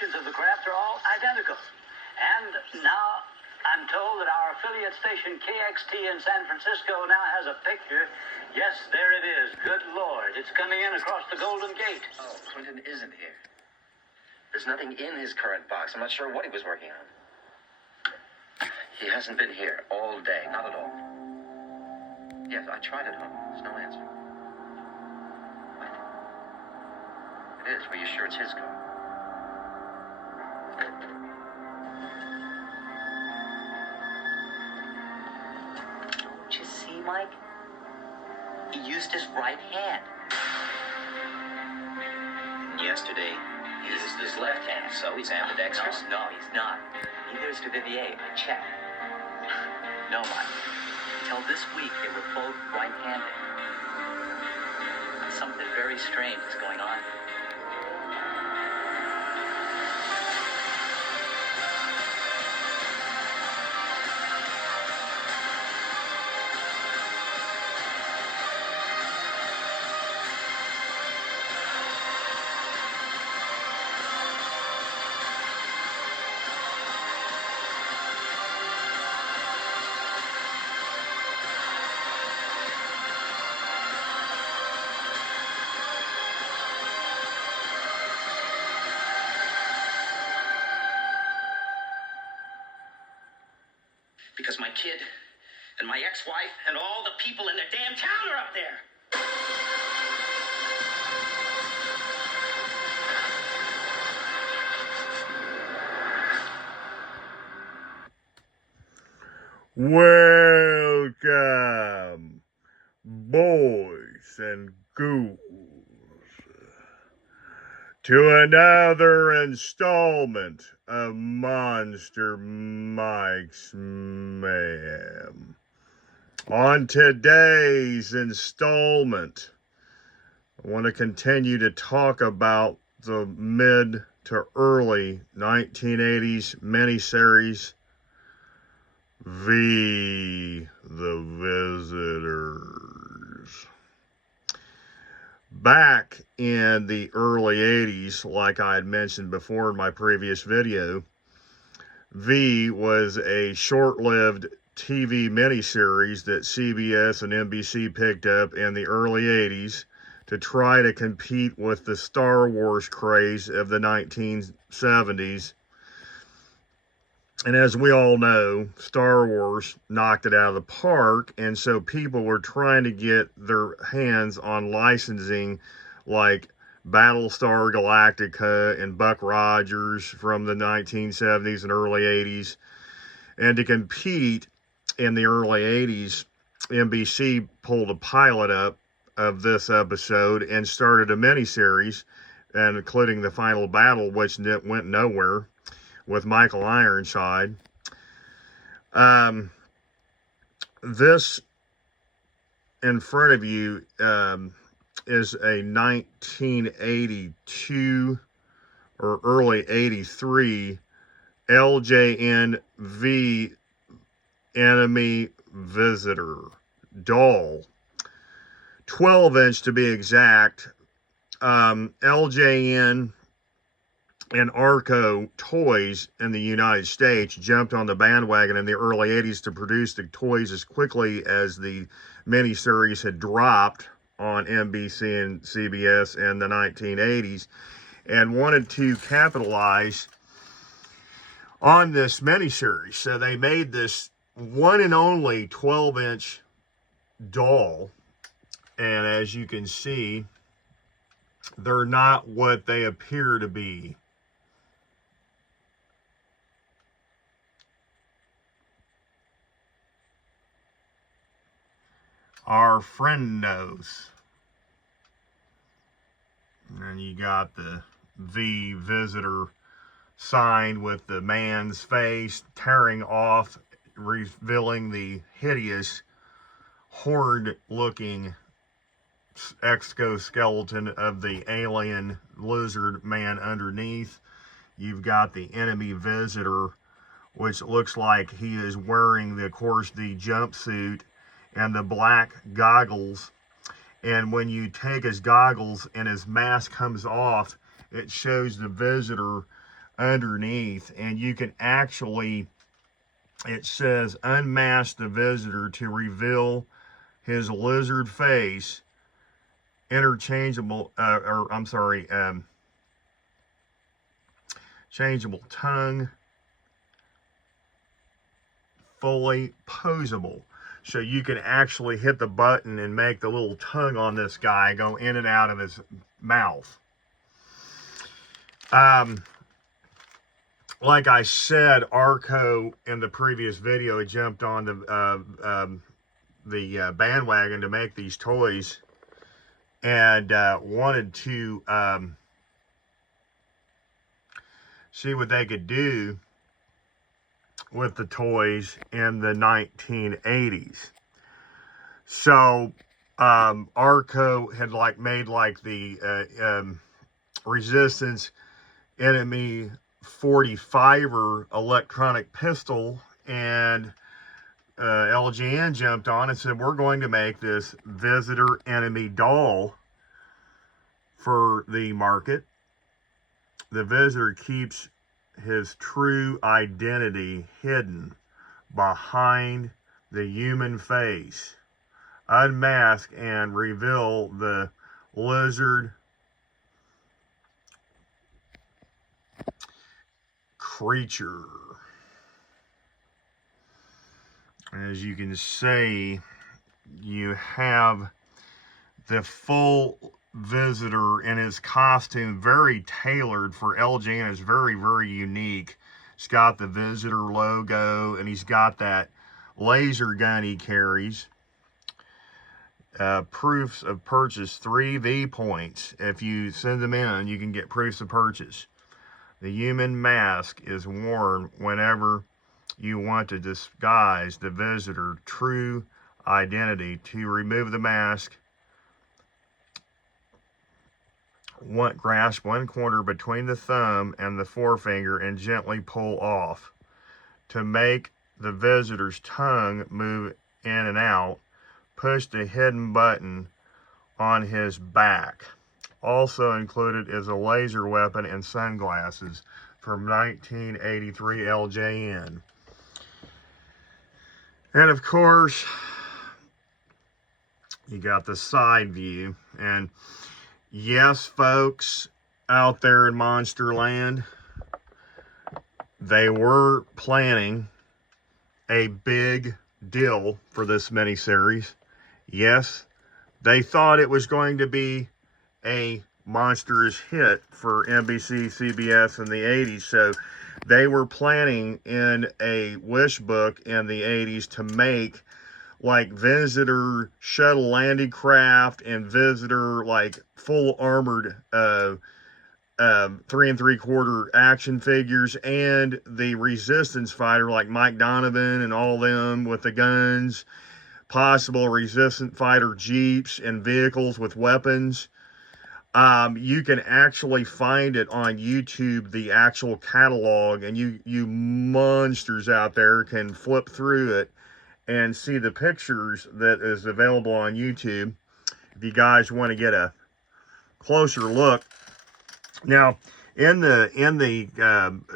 sections of the craft are all identical. And now I'm told that our affiliate station KXT in San Francisco now has a picture. Yes, there it is. Good Lord. It's coming in across the Golden Gate. Oh, Quentin isn't here. There's nothing in his current box. I'm not sure what he was working on. He hasn't been here all day. Not at all. Yes, I tried at home. There's no answer. What? It is. Were you sure it's his car? Don't you see, Mike? He used his right hand. Yesterday, he used his left hand, so he's ambidextrous. No, he's not. Neither is Duvivier. I checked. No, Mike. Until this week, they were both right-handed. Something very strange is going on. Because my kid and my ex-wife and all the people in their damn town are up there. Welcome, boys and ghouls, to another installment of Monster Mike's Mayhem. On today's installment, I want to continue to talk about the mid to early 1980s miniseries V, The Visitors. Back in the early 80s, like I had mentioned before in my previous video, V was a short-lived TV miniseries that CBS and NBC picked up in the early 80s to try to compete with the Star Wars craze of the 1970s. And as we all know, Star Wars knocked it out of the park, and so people were trying to get their hands on licensing like Battlestar Galactica and Buck Rogers from the 1970s and early 80s. And to compete in the early 80s, NBC pulled a pilot up of this episode and started a miniseries, and including the final battle, which went nowhere, with Michael Ironside. This in front of you is a 1982 or early 83 LJN V Enemy Visitor doll. 12-inch to be exact. LJN and Arco Toys in the United States jumped on the bandwagon in the early 80s to produce the toys as quickly as the miniseries had dropped on NBC and CBS in the 1980s, and wanted to capitalize on this miniseries. So they made this one and only 12-inch doll, and as you can see, they're not what they appear to be. Our friend knows. And you got the V Visitor sign with the man's face tearing off, revealing the hideous, horned-looking exoskeleton of the alien lizard man underneath. You've got the enemy visitor, which looks like he is wearing, of course, the jumpsuit and the black goggles. And when you take his goggles and his mask comes off, it shows the visitor underneath, and you can actually, it says, unmask the visitor to reveal his lizard face, changeable tongue, fully posable. So you can actually hit the button and make the little tongue on this guy go in and out of his mouth. Like I said, Arco in the previous video had jumped on the bandwagon to make these toys, and wanted to see what they could do with the toys in the 1980s. So Arco had made the Resistance Enemy 45er electronic pistol, and LJN jumped on and said, we're going to make this visitor enemy doll for the market. The visitor keeps his true identity hidden behind the human face. Unmask and reveal the lizard creature. As you can see, you have the full visitor in his costume, very tailored for LJN. It's very, very unique. It's got the visitor logo, and he's got that laser gun he carries. Proofs of purchase, 3 V points. If you send them in, you can get proofs of purchase. The human mask is worn whenever you want to disguise the visitor's true identity. To remove the mask, grasp one corner between the thumb and the forefinger and gently pull off. To make the visitor's tongue move in and out, push the hidden button on his back. Also included is a laser weapon and sunglasses from 1983 LJN. And of course, you got the side view. And yes, folks out there in Monsterland, they were planning a big deal for this miniseries. Yes, they thought it was going to be a monstrous hit for NBC, CBS in the 80s. So they were planning in a wish book in the 80s to make like visitor shuttle landing craft and visitor like full armored 3 3/4 action figures, and the resistance fighter like Mike Donovan and all them with the guns, possible resistant fighter jeeps and vehicles with weapons. You can actually find it on YouTube, the actual catalog, and you monsters out there can flip through it and see the pictures that is available on YouTube if you guys want to get a closer look. Now, in the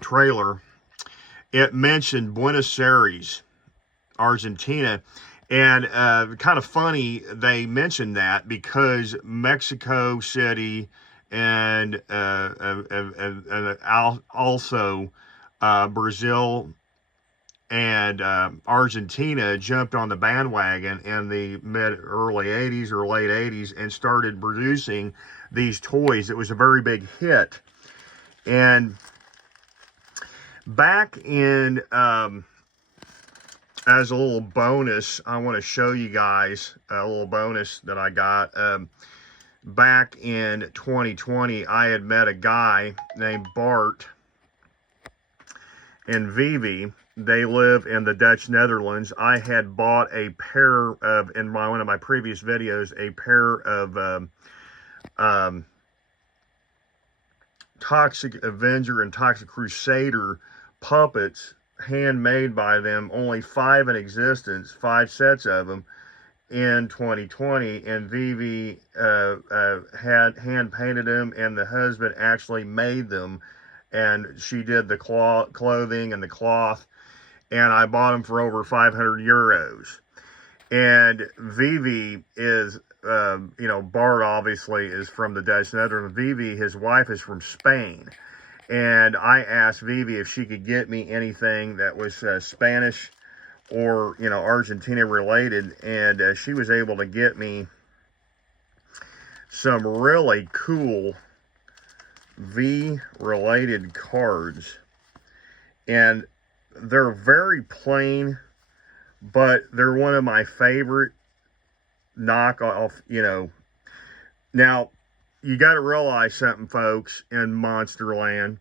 trailer, it mentioned Buenos Aires, Argentina. And kind of funny they mentioned that, because Mexico City and also Brazil and Argentina jumped on the bandwagon in the early 80s or late 80s and started producing these toys. It was a very big hit. And back in... as a little bonus, I want to show you guys a little bonus that I got. Back in 2020, I had met a guy named Bart and Vivi. They live in the Dutch Netherlands. I had bought a pair of, in one of my previous videos, a pair of Toxic Avenger and Toxic Crusader puppets, handmade by them, only 5 in existence, 5 sets of them in 2020, and Vivi had hand painted them, and the husband actually made them and she did the clothing and the cloth, and I bought them for over 500 euros. And Vivi is, Bart obviously is from the Dutch Netherlands. Vivi, his wife, is from Spain. And I asked Vivi if she could get me anything that was Spanish or, Argentina related. And she was able to get me some really cool V-related cards. And they're very plain, but they're one of my favorite knockoff, Now, you got to realize something, folks, in Monsterland.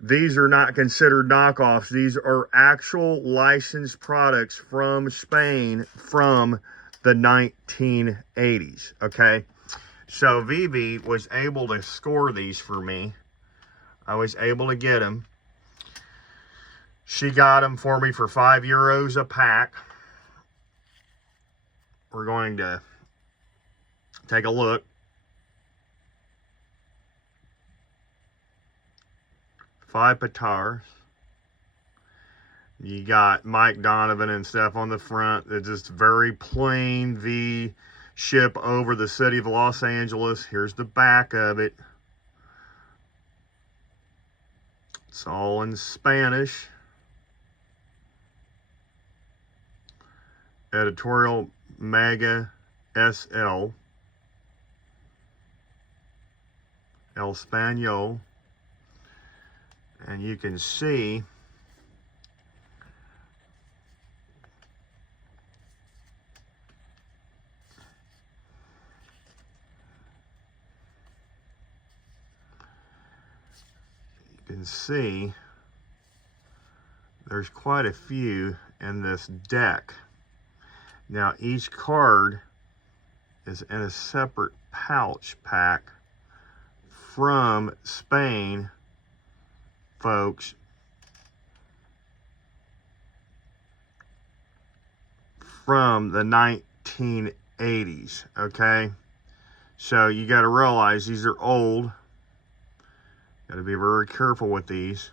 These are not considered knockoffs. These are actual licensed products from Spain from the 1980s, okay? So Vivi was able to score these for me. I was able to get them. She got them for me for €5 a pack. We're going to take a look. 5 Patars. You got Mike Donovan and stuff on the front. They're just very plain V ship over the city of Los Angeles. Here's the back of it. It's all in Spanish. Editorial Mega SL. El Español. And you can see there's quite a few in this deck. Now each card is in a separate pouch pack from Spain, folks. From the 1980s, okay? So you got to realize these are old. Got to be very careful with these.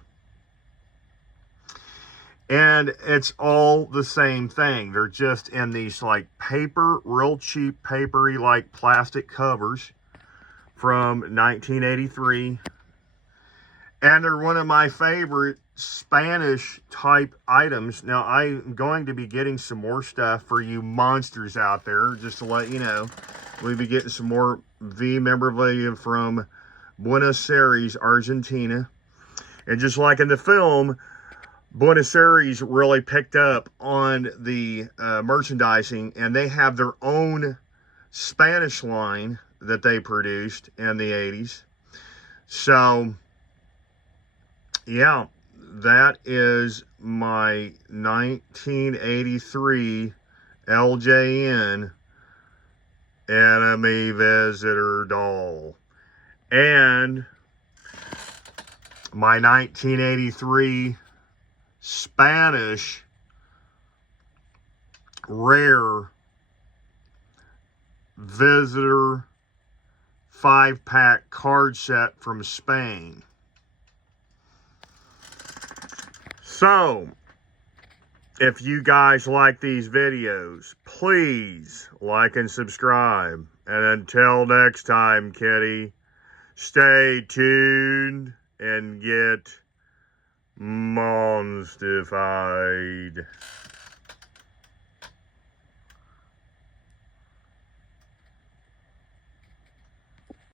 And it's all the same thing. They're just in these like paper, real cheap papery like plastic covers from 1983. And they're one of my favorite Spanish type items. Now I'm going to be getting some more stuff for you monsters out there, just to let you know. We'll be getting some more V memorabilia from Buenos Aires, Argentina. And just like in the film, Buenos Aires really picked up on the merchandising, and they have their own Spanish line that they produced in the 80s. So, yeah, that is my 1983 LJN Enemy Visitor doll. And my 1983 Spanish rare visitor 5-pack card set from Spain. So, if you guys like these videos, please like and subscribe. And until next time, kitty, stay tuned and get monstified.